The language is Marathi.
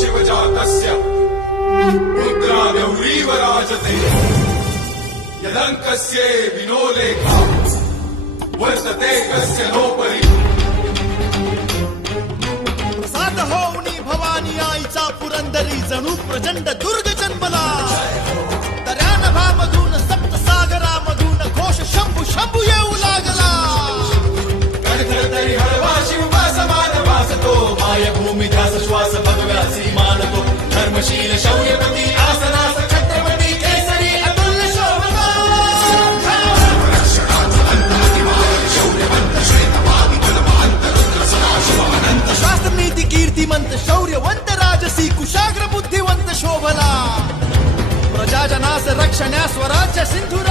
शिवजातस्य पुत्रा गौरीव राजते यदङ्कस्य विनो लेखा वर्तते कस्य नोपरि प्रसाद होऊनी भवानी आईचा पुरंदरी जणू प्रचंड दुर्ग जन्मला तऱ्यानभामधून सप्तसागरामधून घोष शंभू शंभू येऊ लागला तरी हळवा शिववा समान वासतो मायभूमी ध्यास श्वास भगव्यासी मानतो धर्मशील शौर्यपती आसनास छत्रपती केसरी अतुल्य शोभा शास्त्र नीती कीर्तिमंत शौर्यवंत राजसी कुशाग्र बुद्धिवंत शोभला प्रजाजनास रक्षण्या स्वराज्य सिंधुरा